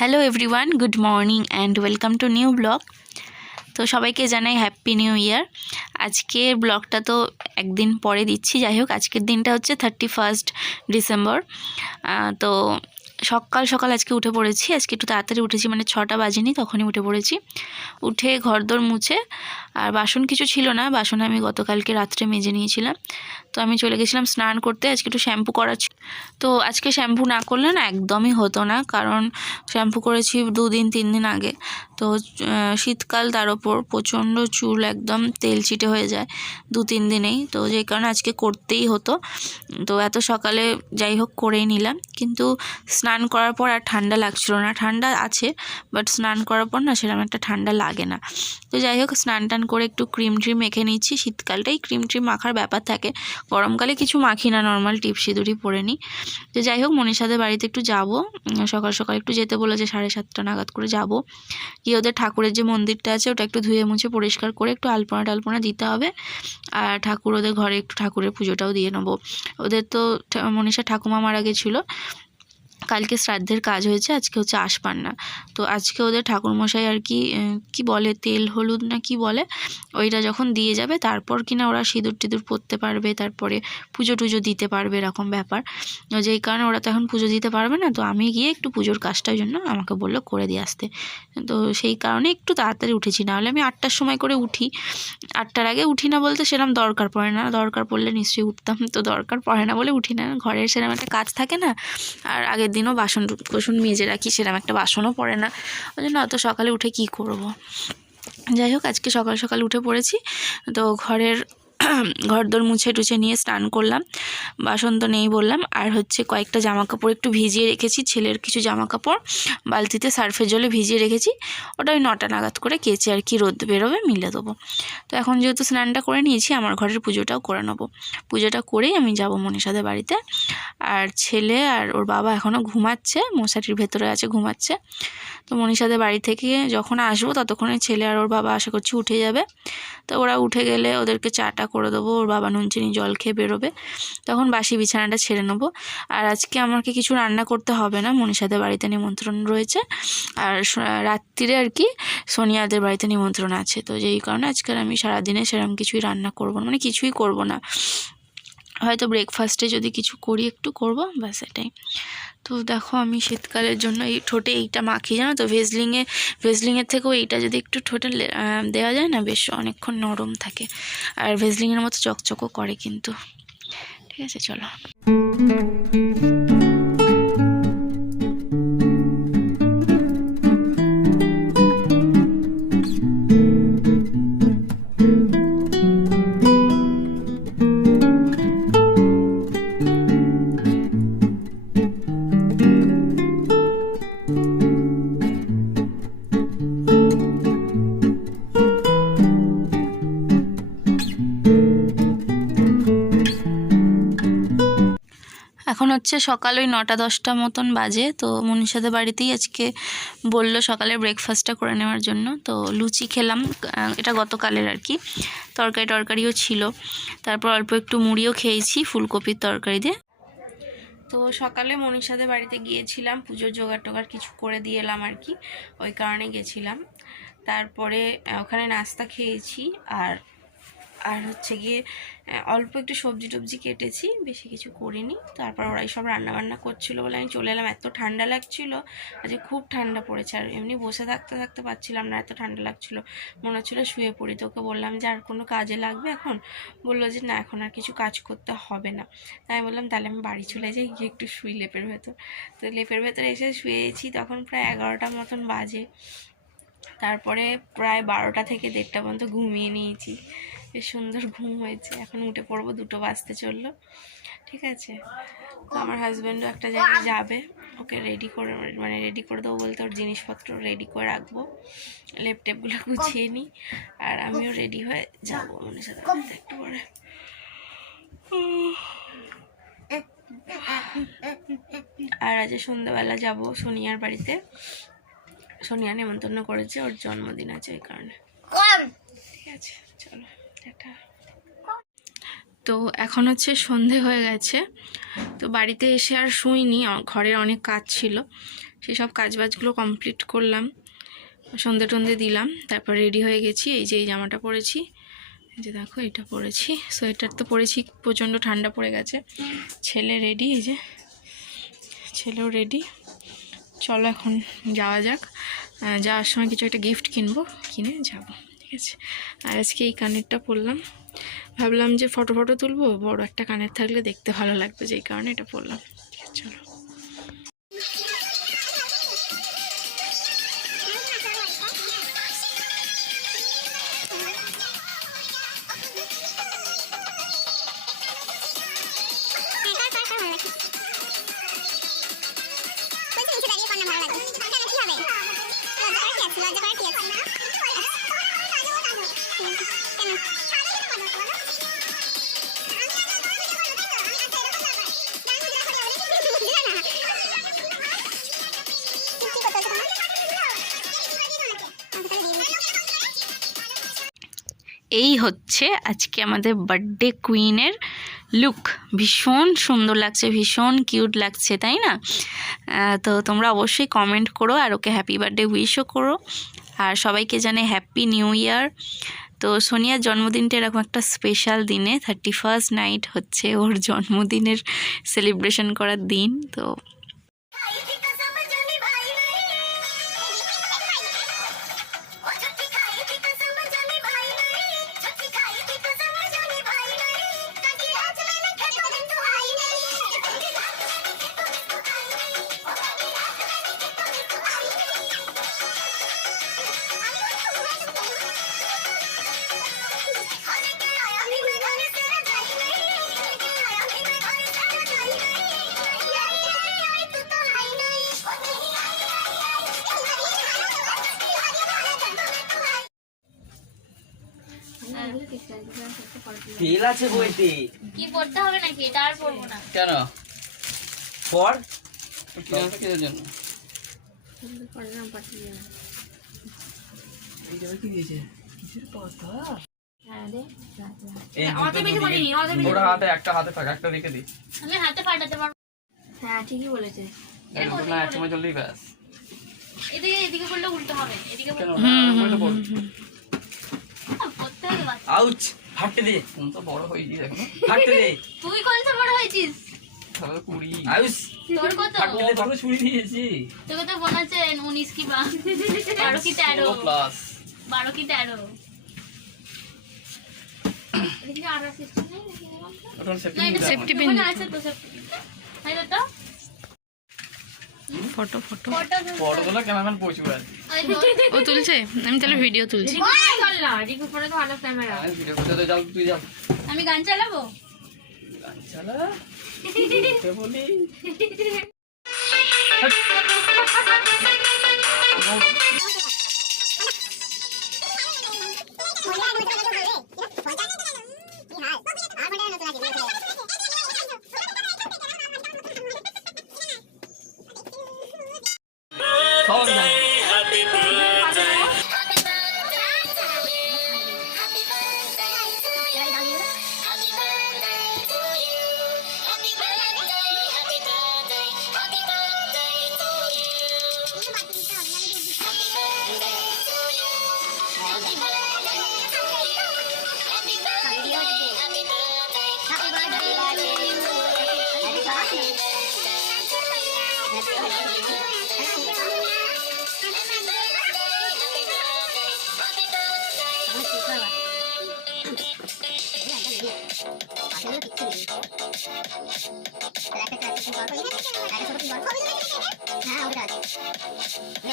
Hello everyone, good morning and welcome to new blog. তো সবাইকে জানাই হ্যাপি নিউ ইয়ার। আজকের ব্লগটা তো একদিন পরে দিচ্ছি, যাই হোক আজকের দিনটা হচ্ছে 31 ডিসেম্বর। তো সকাল সকাল আজকে উঠে পড়েছি, আজকে একটু তাড়াতাড়ি উঠেছি, মানে 6টা বাজেনি তখনই উঠে পড়েছি। উঠে ঘরদোর মুছে, আর বাসন কিছু ছিল না, বাসন আমি গতকালকে রাত্রে মেজে নিয়েছিলাম। তো আমি চলে গেছিলাম স্নান করতে, আজকে একটু শ্যাম্পু করা ছিল। তো আজকে শ্যাম্পু না করলে না একদমই হতো না, কারণ শ্যাম্পু করেছি 2-3 দিন আগে। তো শীতকাল, তার ওপর প্রচণ্ড চুল একদম তেল চিটে হয়ে যায় 2-3 দিনেই, তো যেই কারণে আজকে করতেই হতো। তো এত সকালে যাই হোক করেই নিলাম, কিন্তু স্নান করার পর আর ঠান্ডা লাগছিল না। ঠান্ডা আছে, বাট স্নান করার পর না সেরকম একটা ঠান্ডা লাগে না। তো যাই হোক স্নান টান করে একটু ক্রিম ট্রিম মেখে নিচ্ছি। শীতকালটাই ক্রিম ট্রিম মাখার ব্যাপার থাকে, গরমকালে কিছু মাখি না, নর্মাল টিপ সিঁদুরই পরে নিই। তো যাই হোক মনীষাদের বাড়িতে একটু যাব, সকাল সকাল একটু যেতে বলেছে, 7:30 নাগাদ করে যাব। গিয়ে ওদের ঠাকুরের যে মন্দিরটা আছে ওটা একটু ধুয়ে মুছে পরিষ্কার করে একটু আলপনা টালপনা দিতে হবে। আর ঠাকুর ওদের ঘরে একটু ঠাকুরের পুজোটাও দিয়ে নেবো। ওদের তো মনীষা ঠাকুমা মারা গেছিলো, কালকে শ্রাদ্ধের কাজ হয়েছে, আজকে হচ্ছে আশপান্না। তো আজকে ওদের ঠাকুরমশাই আর কি বলে, তেল হলুদ না কি বলে, ওইটা যখন দিয়ে যাবে তারপর কিনা ওরা সিঁদুর টিঁদুর পরতে পারবে, তারপরে পুজো টুজো দিতে পারবে, এরকম ব্যাপার। যেই কারণে ওরা তো এখন পুজো দিতে পারবে না, তো আমি গিয়ে একটু পুজোর কাজটার জন্য আমাকে বললো করে দিয়ে আসতে। তো সেই কারণে একটু তাড়াতাড়ি উঠেছি, নাহলে আমি 8টার সময় করে উঠি। 8টার আগে উঠি না বলতে সেরকম দরকার পড়ে না, দরকার পড়লে নিশ্চয়ই উঠতাম, তো দরকার পড়ে না বলে উঠি না, ঘরের সেরকম একটা কাজ থাকে না। আর আগের দিনও বাসন মেজে রাখি, সেরকম একটা বাসনও পড়ে না, ওই জন্য অত সকালে উঠে কি করব। যাই হোক আজকে সকাল সকাল উঠে পড়েছি। তো ঘরদোর মুছে টুছে নিয়ে স্নান করলাম, বাসন তো নেই বললাম। আর হচ্ছে কয়েকটা জামা কাপড় একটু ভিজিয়ে রেখেছি, ছেলের কিছু জামা কাপড় বালতিতে সার্ফের জলে ভিজিয়ে রেখেছি, ওটা ওই 9টা নাগাদ করে কেচে আর কি রোদ বেরোবে মিলে দেবো। তো এখন যেহেতু স্নানটা করে নিয়েছি, আমার ঘরের পুজোটাও করে নেবো। পুজোটা করেই আমি যাব মনীষাদের বাড়িতে। আর ছেলে আর ওর বাবা এখনও ঘুমাচ্ছে, মশারির ভেতরে আছে, ঘুমাচ্ছে। তো মনীষাদের বাড়ি থেকে যখন আসবো ততক্ষণে ছেলে আর ওর বাবা আশা করছি উঠে যাবে। তো ওরা উঠে গেলে ওদেরকে চাটা করে দেবো, ওর বাবা নুন চিনি জল খেয়ে বেরোবে, তখন বাসি বিছানাটা ছেড়ে নেবো। আর আজকে আমাকে কিছু রান্না করতে হবে না, মনীষাদের বাড়িতে নিমন্ত্রণ রয়েছে। আর রাত্রিরে আর কি সোনিয়াদের বাড়িতে নিমন্ত্রণ আছে, তো যেই কারণে আজকাল আমি সারাদিনে সেরকম কিছুই রান্না করবো না, মানে কিছুই করব না। হয়তো ব্রেকফাস্টে যদি কিছু করি একটু করব, ব্যাস এটাই। তো দেখো আমি শীতকালের জন্য এই ঠোঁটে এইটা মাখি, জানো তো, ভেজলিংয়ের থেকেও এইটা যদি একটু ঠোঁটে দেওয়া যায় না, বেশ অনেকক্ষণ নরম থাকে, আর ভেজলিংয়ের মতো চকচকও করে কিন্তু। ঠিক আছে চলো। এখন হচ্ছে সকাল ওই 9টা-10টা মতন বাজে। তো মনীষাদের বাড়িতেই আজকে বললো সকালে ব্রেকফাস্টটা করে নেওয়ার জন্য। তো লুচি খেলাম, এটা গতকালের আর কি, তরকারিও ছিল। তারপর অল্প একটু মুড়িও খেয়েছি ফুলকপির তরকারি দিয়ে। তো সকালে মনীষাদের বাড়িতে গিয়েছিলাম, পুজোর জোগাড় টোগাড় কিছু করে দিয়ে এলাম আর কি, ওই কারণে গেছিলাম। তারপরে ওখানে নাস্তা খেয়েছি, আর হচ্ছে গিয়ে অল্প একটু সবজি টবজি কেটেছি, বেশি কিছু করিনি। তারপর ওরাই সব রান্নাবান্না করছিলো বলে আমি চলে এলাম। এত ঠান্ডা লাগছিলো, আজকে খুব ঠান্ডা পড়েছে, আর এমনি বসে থাকতে পারছিলাম না, এত ঠান্ডা লাগছিলো, মনে হচ্ছিলো শুয়ে পড়ি। তো ওকে বললাম যে আর কোনো কাজে লাগবে এখন, বললো যে না এখন আর কিছু কাজ করতে হবে না। তাই আমি বললাম তাহলে আমি বাড়ি চলে যাই, গিয়ে একটু শুই লেপের ভেতর। তো লেপের ভেতরে এসে শুয়েছি, তখন প্রায় 11টা মতন বাজে। তারপরে প্রায় 12টা থেকে 1:30 পর্যন্ত ঘুমিয়ে নিয়েছি, বেশ সুন্দর ঘুম হয়েছে। এখন উঠে পড়বো, 2টো বাজতে চললো। ঠিক আছে, তো আমার হাজব্যান্ডও একটা জায়গায় যাবে, ওকে রেডি করে দেবো বলতে ওর জিনিসপত্র রেডি করে রাখবো, ল্যাপটপগুলো গুছিয়ে নিই, আর আমিও রেডি হয়ে যাবো মনের সাথে একটু পরে। আর আজ সন্ধ্যাবেলা যাব সোনিয়ার বাড়িতে, সোনিয়া নেমন্তন্ন করেছে, ওর জন্মদিন আছে ওই কারণে। ঠিক আছে চলো টাটা। তো এখন হচ্ছে সন্ধে হয়ে গেছে, তো বাড়িতে এসে আর শুইনি, ঘরের অনেক কাজ ছিল, সেসব কাজবাজগুলো কমপ্লিট করলাম, সন্ধে টন্ধে দিলাম, তারপর রেডি হয়ে গেছি। এই যে এই জামাটা পরেছি, এই যে দেখো এটা পরেছি, সোয়েটার তো পরেছি, প্রচণ্ড ঠান্ডা পড়ে গেছে। ছেলে রেডি, এই যে ছেলেও রেডি। চলো এখন যাওয়া যাক, যাওয়ার সময় কিছু একটা গিফট কিনবো, কিনে যাব, ঠিক আছে। আর আজকে এই কানেরটা পরলাম, ভাবলাম যে ফটো তুলবো, বড় একটা কানের থাকলে দেখতে ভালো লাগবে, যেই কারণে এটা পরলাম, ঠিক আছে। চলো এই হচ্ছে আজকে আমাদের বার্থডে কুইনের লুক। ভীষণ সুন্দর লাগছে, ভীষণ কিউট লাগছে, তাই না? তো তোমরা অবশ্যই কমেন্ট করো আর ওকে হ্যাপি বার্থডে উইশও করো, আর সবাইকে জানে হ্যাপি নিউ ইয়ার। তো সোনিয়ার জন্মদিনটা এরকম একটা স্পেশাল দিনে, 31st নাইট হচ্ছে ওর জন্মদিনের সেলিব্রেশন করার দিন। তো তেল আছে বইতে, কি পড়তে হবে নাকি? এটা আর পড়বো না। কেন পর কিসের জন্য? ওটা হাতে একটা হাতে থাক, একটা রেখে দিই। আমি হাতে পাঠাতে পারবো। হ্যাঁ ঠিকই বলেছে। না এক সময় চললেই ব্যাস। এদিকে করলে উল্টো হবে, এদিকে কেন পড়তে হবে বাচ্চা। আউচ, হাঁটতে দে, তুমি তো বড় হয়েছি দেখো। হাঁটতে দে, তুই কোন সময় বড় হয়েছিস? তাহলে 20। আউচ, তোর কত? হাঁটতে দে, তোকে ছুরি দিয়েছি। তোকে তো মনে হচ্ছে 19 কি 12 কি 13। প্লাস 12 কি 13। এদিকে আর সিস্টেম নেই নাকি? ওটা সেফটি না, এটা সেফটি পিন পিন আছে তো, সেফটি পিন। তাই তো ফটো বড়গুলো ক্যামেরাম্যান প্রচুর আছে। ও তুলছে, আমি তাহলে ভিডিও তুলছি। আমি ভিডিও করতে যাও, তুই যাও। আমি গান চালাবো। গান চালা কে বলি সব জানি।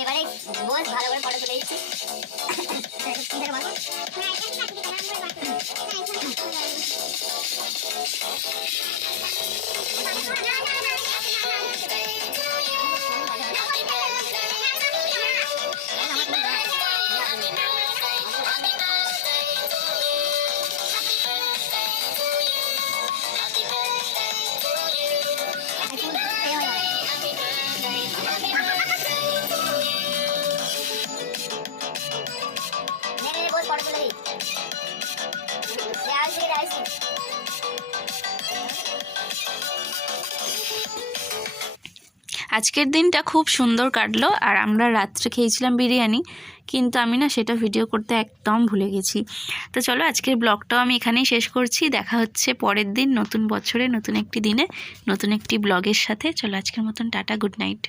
এবারে বস ভালো করে ফটো তুলে দিচ্ছি। আজকের দিনটা খুব সুন্দর কাটলো। আর আমরা রাত্রে খেয়েছিলাম বিরিয়ানি, কিন্তু আমি না সেটা ভিডিও করতে একদম ভুলে গেছি। তো চলো আজকের ব্লগটাও আমি এখানেই শেষ করছি। দেখা হচ্ছে পরের দিন নতুন বছরে নতুন একটি দিনে নতুন একটি ব্লগের সাথে। চলো আজকের মতন টাটা, গুড নাইট।